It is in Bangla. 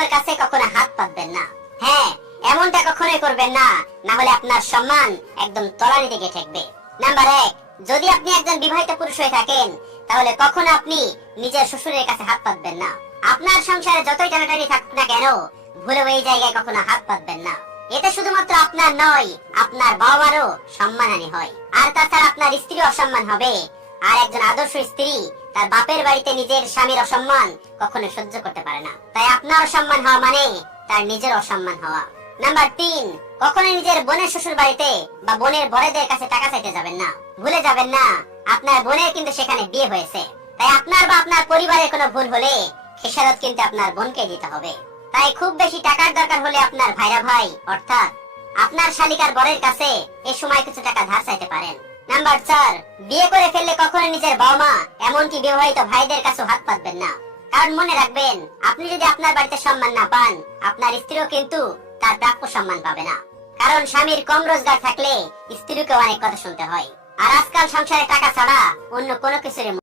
ওর কাছে কখনো হাত পাতবেন না। হ্যাঁ, এমনটা কখনোই করবেন না, না হলে আপনার সম্মান একদম তলানিতে গিয়ে ঠেকবে। নাম্বার 1, যদি আপনি একজন বিবাহিত পুরুষ হয়ে থাকেন তাহলে কখনো আপনি নিজের শ্বশুরের কাছে হাত পাতবেন না। আপনার সংসারে যতই টানাটানি থাকুক না কেন, ভুলেও এই জায়গায় কখনো হাত পাতবেন না। এতে শুধুমাত্র আপনার নয়, আপনার বাবা মারও সম্মানহানি হয়। আর তাছাড়া আপনার স্ত্রী অসম্মান হবে। আর একজন আদর্শ স্ত্রী তার বাপের বাড়িতে নিজের স্বামীর অসম্মান কখনো সহ্য করতে পারে না। তাই আপনার অসম্মান হওয়া মানে তার নিজের অসম্মান হওয়া। নাম্বার 3, কখনো নিজের বোনের শ্বশুর বাড়িতে বা বোনের বড়দের কাছে টাকা চাইতে যাবেন না। ভুলে যাবেন না, আপনার বোনের কিন্তু সেখানে বিয়ে হয়েছে। তাই আপনার বা আপনার পরিবারের কোনো ভুল হলে খেসারত কিন্তু আপনার বোনকে দিতে হবে। তাই খুব বেশি টাকার দরকার হলে আপনার ভাইরা ভাই অর্থাৎ আপনার শালিকার বরের কাছে এ সময় কিছু টাকা ধার চাইতে পারেন। নাম্বার 4, বিয়ে করে ফেললে কখনো নিজের বাবা মা এমনকি বিবাহিত ভাইদের কাছে হাত পাতবেন না। কারণ মনে রাখবেন, আপনি যদি আপনার বাড়িতে সম্মান না পান, আপনার স্ত্রীও কিন্তু তার প্রাপ্য সম্মান পাবে না। কারণ স্বামীর কম রোজগার থাকলে স্ত্রীকে অনেক কথা শুনতে হয়। আর আজকাল সংসারে টাকা ছাড়া অন্য কোনো কিছুর